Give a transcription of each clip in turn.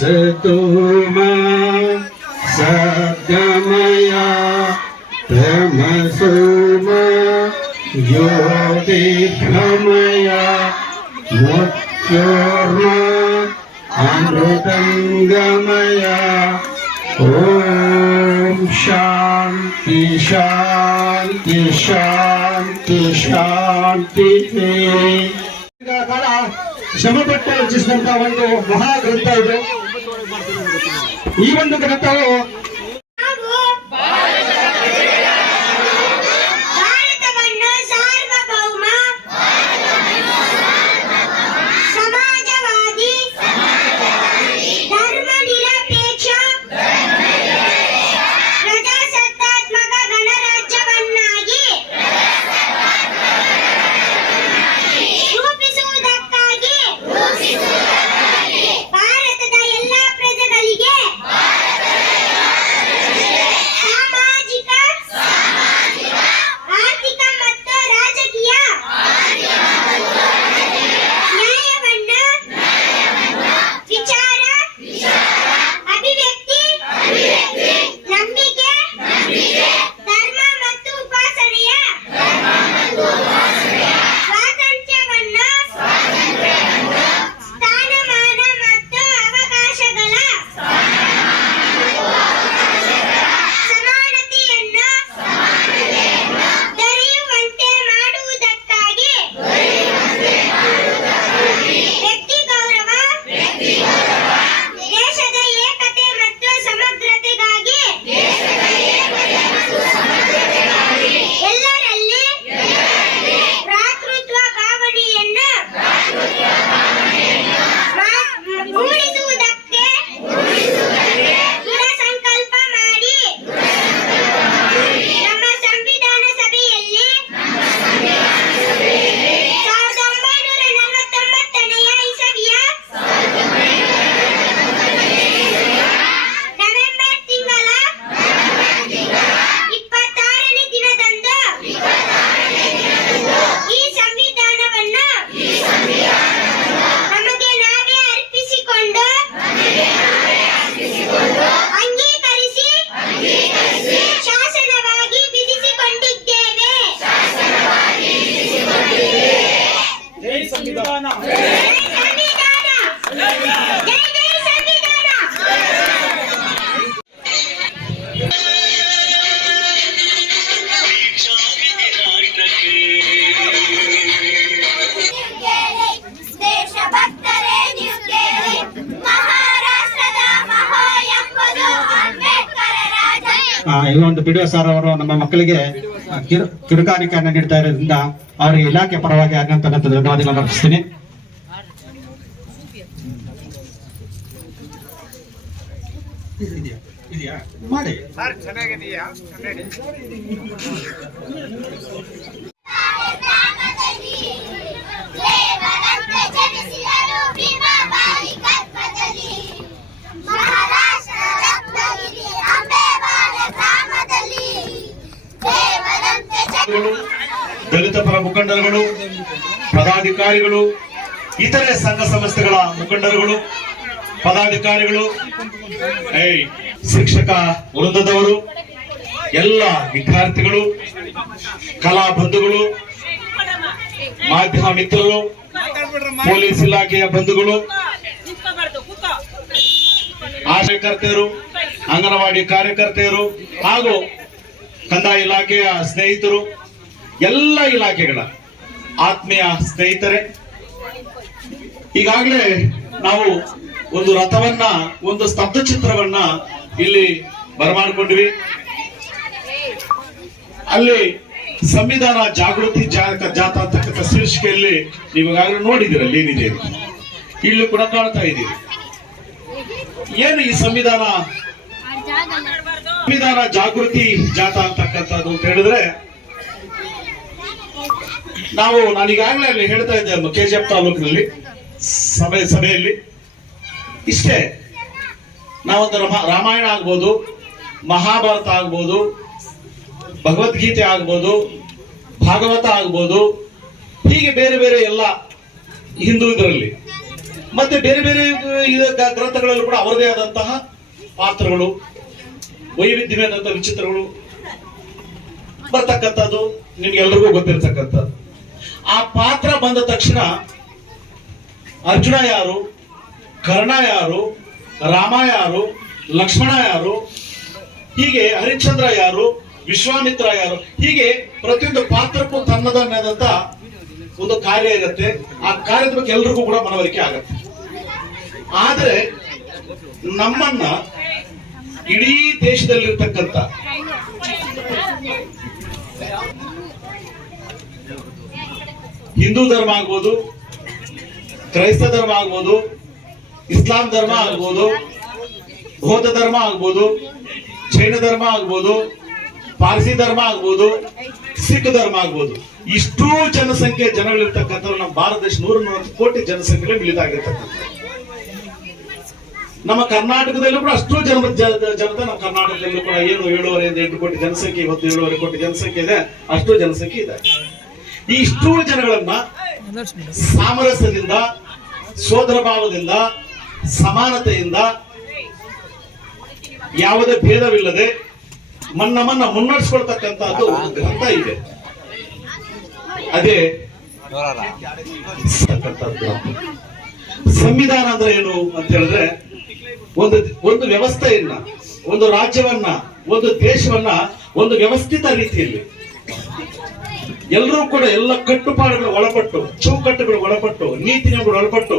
ಮೃತುಮಾ ಸದ್ಗಮಯ ಬ್ರಹ್ಮಸೋಮ ಜ್ಯೋತಿರ್ಗಮಯ ಮುಖ್ಯೋರ್ಮ ಅಮೃತಂಗಮಯ ಓಂ ಶಾಂತಿ ಶಾಂತಿ ಶಾಂತಿ ಶಾಂತಿ ಕಾಲ ಶ್ರಮಪಟ್ಟು ರಚಿಸಿದಂತ ಒಂದು ಮಹಾ ಗ್ರಂಥ ಇದು ಈ ಒಂದು ಗ್ರಂಥವು ಆ, ಈ ಒಂದು ಪಿ ಡಿ ಸರ್ ಅವರು ನಮ್ಮ ಮಕ್ಕಳಿಗೆ ಆ, ಕಿರು ಕಿರುಕಾಣಿಕೆಯನ್ನು ನೀಡ್ತಾ ಇರೋದ್ರಿಂದ ಅವರಿಗೆ ಇಲಾಖೆ ಪರವಾಗಿ ಅನಂತ ಅನಂತ ಧನ್ಯವಾದಗಳನ್ನು ಅರ್ಪಿಸ್ತೀನಿ. ಮಾಡಿ. ಮುಖಂಡರುಗಳು, ಪದಾಧಿಕಾರಿಗಳು, ಇತರೆ ಸಂಘ ಸಂಸ್ಥೆಗಳ ಮುಖಂಡರುಗಳು, ಪದಾಧಿಕಾರಿಗಳು ಶಿಕ್ಷಕ ವೃಂದದವರು, ಎಲ್ಲ ವಿದ್ಯಾರ್ಥಿಗಳು, ಕಲಾ ಬಂಧುಗಳು, ಮಾಧ್ಯಮ ಮಿತ್ರರು, ಪೊಲೀಸ್ ಇಲಾಖೆಯ ಬಂಧುಗಳು ಆಶಯಕರ್ತೆಯರು ಅಂಗನವಾಡಿ ಕಾರ್ಯಕರ್ತೆಯರು ಹಾಗೂ ಕಂದಾಯ ಇಲಾಖೆಯ ಸ್ನೇಹಿತರು, ಎಲ್ಲ ಇಲಾಖೆಗಳ ಆತ್ಮೀಯ ಸ್ನೇಹಿತರೆ, ಈಗಾಗಲೇ ನಾವು ಒಂದು ರಥವನ್ನ, ಒಂದು ಸ್ತಬ್ಧ ಚಿತ್ರವನ್ನ ಇಲ್ಲಿ ಬರಮಾಡಿಕೊಂಡ್ವಿ. ಅಲ್ಲಿ ಸಂವಿಧಾನ ಜಾಗೃತಿ ಜಾತ ಜಾಥಾ ಅಂತಕ್ಕಂಥ ಶೀರ್ಷಿಕೆಯಲ್ಲಿ ನೀವಾಗಲೇ ನೋಡಿದಿರಲ್ಲಿ ಏನಿದೆ. ಇಲ್ಲಿ ಕೂಡ ಕಾಣ್ತಾ ಇದ್ದೀವಿ ಏನು ಈ ಸಂವಿಧಾನ? ಸಂವಿಧಾನ ಜಾಗೃತಿ ಜಾತ ಅಂತಕ್ಕಂಥದ್ದು ಅಂತ ಹೇಳಿದ್ರೆ ನಾವು ನಾನು ಈಗಾಗಲೇ ಅಲ್ಲಿ ಹೇಳ್ತಾ ಇದ್ದೆ ಕೆ ಜಿ ಎಫ್ ತಾಲೂಕಿನಲ್ಲಿ ಸಭೆ, ಸಭೆಯಲ್ಲಿ. ಇಷ್ಟೇ, ನಾವೊಂದು ರಮ- ರಾಮಾಯಣ ಆಗ್ಬೋದು, ಮಹಾಭಾರತ ಆಗ್ಬೋದು, ಭಗವದ್ಗೀತೆ ಆಗ್ಬೋದು, ಭಾಗವತ ಆಗ್ಬೋದು, ಹೀಗೆ ಬೇರೆ ಬೇರೆ ಎಲ್ಲ ಹಿಂದೂ ಇದರಲ್ಲಿ. ಮತ್ತೆ ಬೇರೆ ಬೇರೆ ಗ್ರಂಥಗಳಲ್ಲಿ ಗ್ರಂಥಗಳಲ್ಲೂ ಕೂಡ ಅವರದೇ ಆದಂತಹ ಪಾತ್ರಗಳು, ವೈವಿಧ್ಯವಾದಂತಹ ವಿಚಿತ್ರಗಳು. ಬರ್ತಕ್ಕಂಥದ್ದು ನಿಮ್ಗೆಲ್ರಿಗೂ ಗೊತ್ತಿರ್ತಕ್ಕಂಥದ್ದು. ಆ ಪಾತ್ರ ಬಂದ ತಕ್ಷಣ ಅರ್ಜುನ ಯಾರು? ಕರ್ಣ ಯಾರು? ರಾಮ ಯಾರು? ಲಕ್ಷ್ಮಣ ಯಾರು? ಹೀಗೆ ಹರಿಶ್ಚಂದ್ರ ಯಾರು? ವಿಶ್ವಾಮಿತ್ರ ಯಾರು? ಹೀಗೆ ಪ್ರತಿಯೊಂದು ಪಾತ್ರಕ್ಕೂ ತನ್ನದನ್ನದಂತ ಒಂದು ಕಾರ್ಯ ಇರುತ್ತೆ. ಆ ಕಾರ್ಯದ ಬಗ್ಗೆ ಎಲ್ರಿಗೂ ಕೂಡ ಮನವರಿಕೆ ಆಗತ್ತೆ. ಆದರೆ ನಮ್ಮನ್ನ ಇಡೀ ದೇಶದಲ್ಲಿರ್ತಕ್ಕಂಥ ಹಿಂದೂ ಧರ್ಮ ಆಗ್ಬೋದು, ಕ್ರೈಸ್ತ ಧರ್ಮ ಆಗ್ಬೋದು, ಇಸ್ಲಾಂ ಧರ್ಮ ಆಗ್ಬೋದು, ಬೌದ್ಧ ಧರ್ಮ ಆಗ್ಬೋದು, ಜೈನ ಧರ್ಮ ಆಗ್ಬೋದು, ಪಾರ್ಸಿ ಧರ್ಮ ಆಗ್ಬೋದು, ಸಿಖ್ ಧರ್ಮ ಆಗ್ಬೋದು. ಇಷ್ಟೂ ಜನಸಂಖ್ಯೆ ಜನಗಳಿರ್ತಕ್ಕಂಥವ್ರು ನಮ್ಮ ಭಾರತ ದೇಶ ನೂರ ಮೂವತ್ತು ಕೋಟಿ ಜನಸಂಖ್ಯೆ ಮಿಳಿತ ಆಗಿರ್ತಕ್ಕಂಥ ನಮ್ಮ ಕರ್ನಾಟಕದಲ್ಲೂ ಕೂಡ ಅಷ್ಟು ಜನ ಜನತೆ ನಮ್ಮ ಕರ್ನಾಟಕದಲ್ಲೂ ಕೂಡ ಏನು ಏಳುವರೆಯಿಂದ ಎಂಟು ಕೋಟಿ ಜನಸಂಖ್ಯೆ, ಇವತ್ತು ಏಳುವರೆ ಕೋಟಿ ಜನಸಂಖ್ಯೆ ಇದೆ, ಅಷ್ಟು ಜನಸಂಖ್ಯೆ ಇದೆ. ಇಷ್ಟೂ ಜನಗಳನ್ನ ಸಾಮರಸ್ಯದಿಂದ ಸೋದರ ಭಾವದಿಂದ ಸಮಾನತೆಯಿಂದ ಯಾವುದೇ ಭೇದವಿಲ್ಲದೆ ಮನ್ನ ಮನ್ನ ಮುನ್ನಡೆಸ್ಕೊಳ್ತಕ್ಕಂಥದ್ದು ಗ್ರಂಥ ಇದೆ. ಅದೇ ಸಂವಿಧಾನ ಅಂದ್ರೆ ಏನು ಅಂತ ಹೇಳಿದ್ರೆ ಒಂದು ಒಂದು ವ್ಯವಸ್ಥೆಯನ್ನ, ಒಂದು ರಾಜ್ಯವನ್ನ, ಒಂದು ದೇಶವನ್ನ ಒಂದು ವ್ಯವಸ್ಥಿತ ರೀತಿಯಲ್ಲಿ ಎಲ್ಲರೂ ಕೂಡ ಎಲ್ಲ ಕಟ್ಟುಪಾಡುಗಳು ಒಳಪಟ್ಟು, ಚೌಕಟ್ಟುಗಳು ಒಳಪಟ್ಟು, ನೀತಿ ನಿಯಮಗಳು ಒಳಪಟ್ಟು,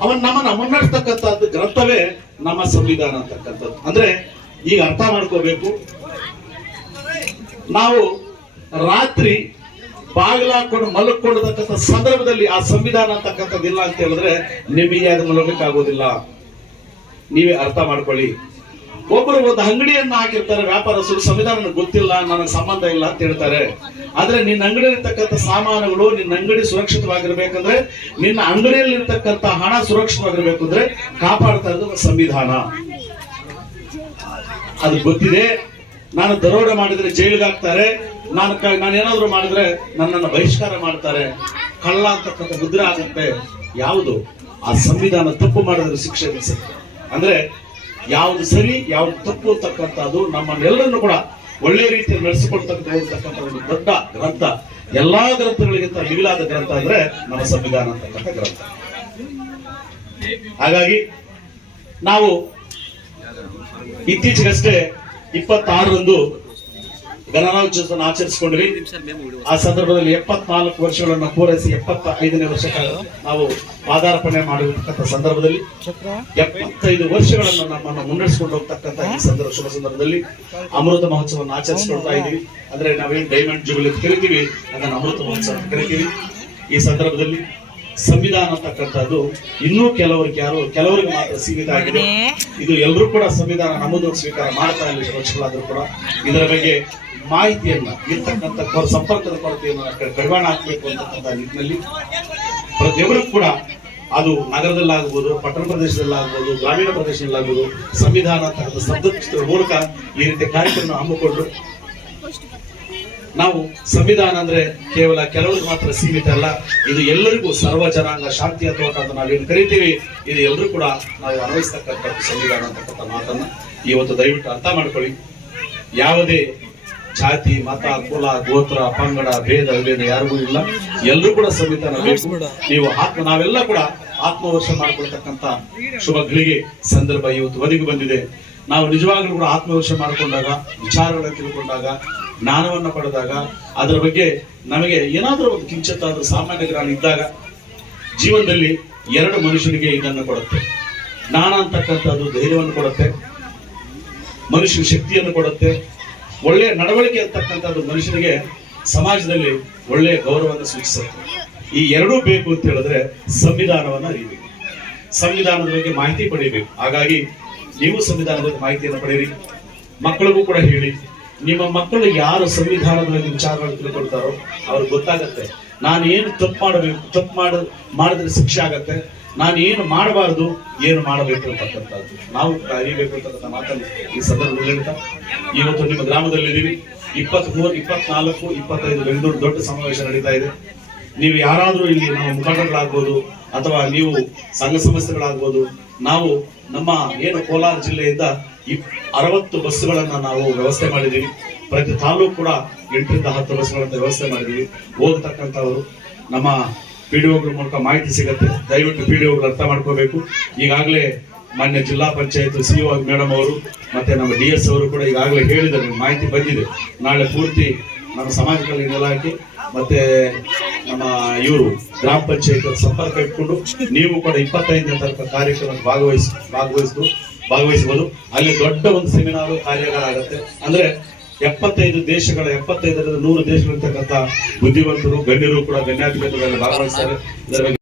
ಅವನ್ ನಮ್ಮನ್ನ ಮುನ್ನಡೆಸ್ತಕ್ಕಂಥದ್ದು ಗ್ರಂಥವೇ ನಮ್ಮ ಸಂವಿಧಾನ ಅಂತಕ್ಕಂಥದ್ದು. ಅಂದ್ರೆ ಈಗ ಅರ್ಥ ಮಾಡ್ಕೋಬೇಕು. ನಾವು ರಾತ್ರಿ ಬಾಗಿಲಾಕೊಂಡು ಮಲಕೊಂಡಿರ್ತಕ್ಕಂಥ ಸಂದರ್ಭದಲ್ಲಿ ಆ ಸಂವಿಧಾನ ಅಂತಕ್ಕಂಥದ್ದು ಇಲ್ಲ ಅಂತ ಹೇಳಿದ್ರೆ ನಿಮಗೆ ಅದು ಮಲಗಕ್ಕಾಗೋದಿಲ್ಲ. ನೀವೇ ಅರ್ಥ ಮಾಡ್ಕೊಳ್ಳಿ. ಒಬ್ಬರು ಒಂದು ಅಂಗಡಿಯನ್ನ ಹಾಕಿರ್ತಾರೆ, ವ್ಯಾಪಾರಸ್ಥರು ಸಂವಿಧಾನ ಗೊತ್ತಿಲ್ಲ, ನನಗೆ ಸಂಬಂಧ ಇಲ್ಲ ಅಂತ ಹೇಳ್ತಾರೆ. ಆದ್ರೆ ನಿನ್ನ ಅಂಗಡಿಯಲ್ಲಿ ಇರ್ತಕ್ಕಂಥ ಸಾಮಾನುಗಳು ನಿನ್ನ ಅಂಗಡಿ ಸುರಕ್ಷಿತವಾಗಿರ್ಬೇಕಂದ್ರೆ, ನಿನ್ನ ಅಂಗಡಿಯಲ್ಲಿ ಇರ್ತಕ್ಕಂಥ ಹಣ ಸುರಕ್ಷಿತವಾಗಿರ್ಬೇಕು ಅಂದ್ರೆ ಕಾಪಾಡ್ತಾ ಇರೋದು ಸಂವಿಧಾನ. ಅದು ಗೊತ್ತಿದೆ. ನಾನು ದರೋಡೆ ಮಾಡಿದ್ರೆ ಜೈಲಿಗೆ ಹಾಕ್ತಾರೆ. ನಾನು ನಾನು ಏನಾದ್ರು ಮಾಡಿದ್ರೆ ನನ್ನನ್ನು ಬಹಿಷ್ಕಾರ ಮಾಡ್ತಾರೆ. ಕಳ್ಳ ಅಂತಕ್ಕಂಥ ಮುದ್ರೆ ಆಗುತ್ತೆ. ಯಾವುದು? ಆ ಸಂವಿಧಾನ ತಪ್ಪು ಮಾಡಿದ್ರೆ ಶಿಕ್ಷೆ ಅಂದ್ರೆ ಯಾವ್ದು ಸರಿ, ಯಾವ್ದು ತಪ್ಪು ಅಂತಕ್ಕಂಥದ್ದು ನಮ್ಮನ್ನೆಲ್ಲರನ್ನು ಕೂಡ ಒಳ್ಳೆ ರೀತಿಯಲ್ಲಿ ನಡೆಸಿಕೊಳ್ತಕ್ಕಂಥ ಒಂದು ದೊಡ್ಡ ಗ್ರಂಥ. ಎಲ್ಲಾ ಗ್ರಂಥಗಳಿಗಿಂತ ಮಿಗಿಲಾದ ಗ್ರಂಥ ಅಂದ್ರೆ ನಮ್ಮ ಸಂವಿಧಾನ ಅಂತಕ್ಕಂಥ ಗ್ರಂಥ. ಹಾಗಾಗಿ ನಾವು ಇತ್ತೀಚೆಗಷ್ಟೇ ಇಪ್ಪತ್ತಾರರಂದು ಗಣರಾಜ್ಯೋತ್ಸವ ಆಚರಿಸಿಕೊಂಡ್ರಿ ಆ ಸಂದರ್ಭದಲ್ಲಿ ಎಪ್ಪತ್ನಾಲ್ಕು ವರ್ಷಗಳನ್ನು ಪೂರೈಸಿ ಎಪ್ಪತ್ತ ಐದನೇ ವರ್ಷ ನಾವು ಪಾದಾರ್ಪಣೆ ಮಾಡಿರತಕ್ಕಂಥ ಸಂದರ್ಭದಲ್ಲಿ ಎಪ್ಪತ್ತೈದು ವರ್ಷಗಳನ್ನು ನಮ್ಮನ್ನು ಮುನ್ನಡೆಸಿಕೊಂಡು ಹೋಗ್ತಕ್ಕಂಥ ಈ ಸಂದರ್ಭ ಶುಭ ಸಂದರ್ಭದಲ್ಲಿ ಅಮೃತ ಮಹೋತ್ಸವವನ್ನು ಆಚರಿಸಿಕೊಳ್ತಾ ಇದ್ದೀವಿ. ಅಂದ್ರೆ ನಾವೇನು ಡೈಮಂಡ್ ಜುಬಿಲಿ ಅಂತ ಕರಿತೀವಿ ಅದನ್ನು ಅಮೃತ ಮಹೋತ್ಸವ ಕರಿತೀವಿ. ಈ ಸಂದರ್ಭದಲ್ಲಿ ಸಂವಿಧಾನ ಅಂತಕ್ಕಂಥದ್ದು ಇನ್ನೂ ಕೆಲವರಿಗೆ ಯಾರು ಕೆಲವರಿಗೆ ಮಾತ್ರ ಸೀಮಿತ ಆಗಿದೆ. ಇದು ಎಲ್ಲರೂ ಕೂಡ ಸಂವಿಧಾನ ನಮ್ಮದು ಸ್ವೀಕಾರ ಮಾಡ್ತಾ ಇಲ್ಲ ಪಕ್ಷಗಳಾದ್ರೂ ಕೂಡ. ಇದರ ಬಗ್ಗೆ ಮಾಹಿತಿಯನ್ನ ಇರ್ತಕ್ಕಂಥ ಸಂಪರ್ಕದ ಕೊರತೆಯನ್ನು ಕಡಿವಾಣ ಹಾಕಬೇಕು ಅಂತಕ್ಕಂಥ ನಿಟ್ಟಿನಲ್ಲಿ ಪ್ರತಿಯೊಬ್ಬರು ಕೂಡ ಅದು ನಗರದಲ್ಲಾಗ್ಬೋದು ಪಟ್ಟಣ ಪ್ರದೇಶದಲ್ಲಾಗ್ಬೋದು ಗ್ರಾಮೀಣ ಪ್ರದೇಶದಲ್ಲಾಗ್ಬೋದು ಸಂವಿಧಾನ ಅಂತಕ್ಕಂಥ ಶಬ್ದ ಮೂಲಕ ಈ ರೀತಿಯ ಕಾರ್ಯಕ್ರಮ ಹಮ್ಮಿಕೊಂಡು ನಾವು ಸಂವಿಧಾನ ಅಂದ್ರೆ ಕೇವಲ ಕೆಲವರಿಗೆ ಮಾತ್ರ ಸೀಮಿತ ಅಲ್ಲ, ಇದು ಎಲ್ಲರಿಗೂ ಸರ್ವ ಜನಾಂಗ ಶಾಂತಿ ಅಂತ ನಾವೇನು ಕರಿತೀವಿ, ಇದು ಎಲ್ಲರೂ ಕೂಡ ನಾವು ಅನ್ವಯಿಸ್ತಕ್ಕಂಥ ಸಂವಿಧಾನ ಅಂತಕ್ಕಂಥ ಮಾತನ್ನ ಇವತ್ತು ದಯವಿಟ್ಟು ಅರ್ಥ ಮಾಡ್ಕೊಳ್ಳಿ. ಯಾವುದೇ ಜಾತಿ, ಮತ, ಕುಲ, ಗೋತ್ರ, ಪಂಗಡ, ಭೇದ, ವಿಭೇದ ಯಾರಿಗೂ ಇಲ್ಲ. ಎಲ್ಲರೂ ಕೂಡ ಸಂವಿಧಾನ ನೀವು ಆತ್ಮ, ನಾವೆಲ್ಲ ಕೂಡ ಆತ್ಮವರ್ಷ ಮಾಡ್ಕೊಳ್ತಕ್ಕಂಥ ಶುಭ ಗಳಿಗೆ ಸಂದರ್ಭ ಇವತ್ತು ಒದಗಿ ಬಂದಿದೆ. ನಾವು ನಿಜವಾಗ್ಲೂ ಕೂಡ ಆತ್ಮವರ್ಷ ಮಾಡಿಕೊಂಡಾಗ, ವಿಚಾರಗಳನ್ನು ತಿಳ್ಕೊಂಡಾಗ ಜ್ಞಾನವನ್ನ ಪಡೆದಾಗ ಅದರ ಬಗ್ಗೆ ನಮಗೆ ಏನಾದರೂ ಒಂದು ಕಿಂಚಿತ್ತಾದ್ರೂ ಸಾಮಾನ್ಯ ಜ್ಞಾನ ಇದ್ದಾಗ ಜೀವನದಲ್ಲಿ ಎರಡು ಮನುಷ್ಯನಿಗೆ ಇದನ್ನು ಕೊಡುತ್ತೆ. ಜ್ಞಾನ ಅಂತಕ್ಕಂಥದ್ದು ಧೈರ್ಯವನ್ನು ಕೊಡುತ್ತೆ. ಮನುಷ್ಯ ಶಕ್ತಿಯನ್ನು ಕೊಡುತ್ತೆ. ಒಳ್ಳೆಯ ನಡವಳಿಕೆ ಅಂತಕ್ಕಂಥದ್ದು ಮನುಷ್ಯನಿಗೆ ಸಮಾಜದಲ್ಲಿ ಒಳ್ಳೆಯ ಗೌರವವನ್ನು ಸೂಚಿಸುತ್ತೆ. ಈ ಎರಡೂ ಬೇಕು ಅಂತ ಹೇಳಿದ್ರೆ ಸಂವಿಧಾನವನ್ನು ಅರಿಬೇಕು. ಸಂವಿಧಾನದ ಬಗ್ಗೆ ಮಾಹಿತಿ ಪಡೆಯಬೇಕು ಹಾಗಾಗಿ ನೀವು ಸಂವಿಧಾನದ ಬಗ್ಗೆ ಮಾಹಿತಿಯನ್ನು ಪಡೆಯಿರಿ. ಮಕ್ಕಳಿಗೂ ಕೂಡ ಹೇಳಿ. ನಿಮ್ಮ ಮಕ್ಕಳು ಯಾರು ಸಂವಿಧಾನದ ಬಗ್ಗೆ ವಿಚಾರಗಳನ್ನು ತಿಳ್ಕೊಳ್ತಾರೋ ಅವ್ರಿಗೆ ಗೊತ್ತಾಗತ್ತೆ. ನಾನು ಏನು ತಪ್ಪು ಮಾಡಬೇಕು, ತಪ್ಪು ಮಾಡ, ಮಾಡಿದ್ರೆ ಶಿಕ್ಷೆ ಆಗತ್ತೆ ನಾನು ಏನು ಮಾಡಬಾರದು, ಏನು ಮಾಡಬೇಕು ಅಂತಕ್ಕಂಥದ್ದು. ನಾವು ಅರಿಬೇಕು ಅಂತಕ್ಕಂಥ ಮಾತನ್ನು ಈ ಸಂದರ್ಭದಲ್ಲಿ ಹೇಳ್ತಾ, ಇವತ್ತು ನಿಮ್ಮ ಗ್ರಾಮದಲ್ಲಿದ್ದೀವಿ. ಇಪ್ಪತ್ತ್ ಮೂರು ಇಪ್ಪತ್ನಾಲ್ಕು, ಇಪ್ಪತ್ತೈದು ಬೆಂಗಳೂರು ದೊಡ್ಡ ಸಮಾವೇಶ ನಡೀತಾ ಇದೆ. ನೀವು ಯಾರಾದರೂ ಇಲ್ಲಿ ನಮ್ಮ ಮುಖಂಡಗಳಾಗ್ಬೋದು ಅಥವಾ ನೀವು ಸಂಘ ಸಂಸ್ಥೆಗಳಾಗ್ಬೋದು, ನಾವು ನಮ್ಮ ಏನು ಕೋಲಾರ ಜಿಲ್ಲೆಯಿಂದ ಅರವತ್ತು ಬಸ್ಸುಗಳನ್ನು ನಾವು ವ್ಯವಸ್ಥೆ ಮಾಡಿದ್ದೀವಿ. ಪ್ರತಿ ತಾಲೂಕು ಕೂಡ ಎಂಟರಿಂದ ಹತ್ತು ಬಸ್ಸುಗಳನ್ನ ವ್ಯವಸ್ಥೆ ಮಾಡಿದ್ದೀವಿ. ಹೋಗ್ತಕ್ಕಂಥವರು, ನಮ್ಮ ಪಿ ಡಿ ಮೂಲಕ ಮಾಹಿತಿ ಸಿಗುತ್ತೆ. ದಯವಿಟ್ಟು ಪಿ ಡಿ ಅರ್ಥ ಮಾಡ್ಕೋಬೇಕು. ಈಗಾಗಲೇ ಮಾನ್ಯ ಜಿಲ್ಲಾ ಪಂಚಾಯತ್ ಒ ಮೇಡಮ್ ಅವರು, ಮತ್ತೆ ನಮ್ಮ ಡಿ ಎಸ್ ಅವರು ಕೂಡ ಈಗಾಗಲೇ ಹೇಳಿದ್ದಾರೆ. ಮಾಹಿತಿ ಬಂದಿದೆ. ನಾಳೆ ಪೂರ್ತಿ ನಮ್ಮ ಸಮಾಜ ಕಲ್ಯಾಣ ಇಲಾಖೆ ಮತ್ತೆ ನಮ್ಮ ಇವರು ಗ್ರಾಮ ಪಂಚಾಯತ್ ಸಂಪರ್ಕ ಇಟ್ಕೊಂಡು ನೀವು ಕೂಡ ಇಪ್ಪತ್ತೈದನೇ ತನಕ ಕಾರ್ಯಕ್ರಮ ಭಾಗವಹಿಸಿ ಭಾಗವಹಿಸಲು ಭಾಗವಹಿಸಬಹುದು ಅಲ್ಲಿ ದೊಡ್ಡ ಒಂದು ಸೆಮಿನಾರು ಕಾರ್ಯಾಗಾರ ಆಗುತ್ತೆ. ಅಂದ್ರೆ ಎಪ್ಪತ್ತೈದು ದೇಶಗಳ, ಎಪ್ಪತ್ತೈದರಿಂದ ನೂರು ದೇಶಗಳಿರ್ತಕ್ಕಂಥ ಬುದ್ಧಿವಂತರು, ಗಣ್ಯರು ಕೂಡ ಗಣ್ಯಾಧಿಕಾರಿಗಳಲ್ಲಿ ಭಾಗವಹಿಸ್ತಾರೆ.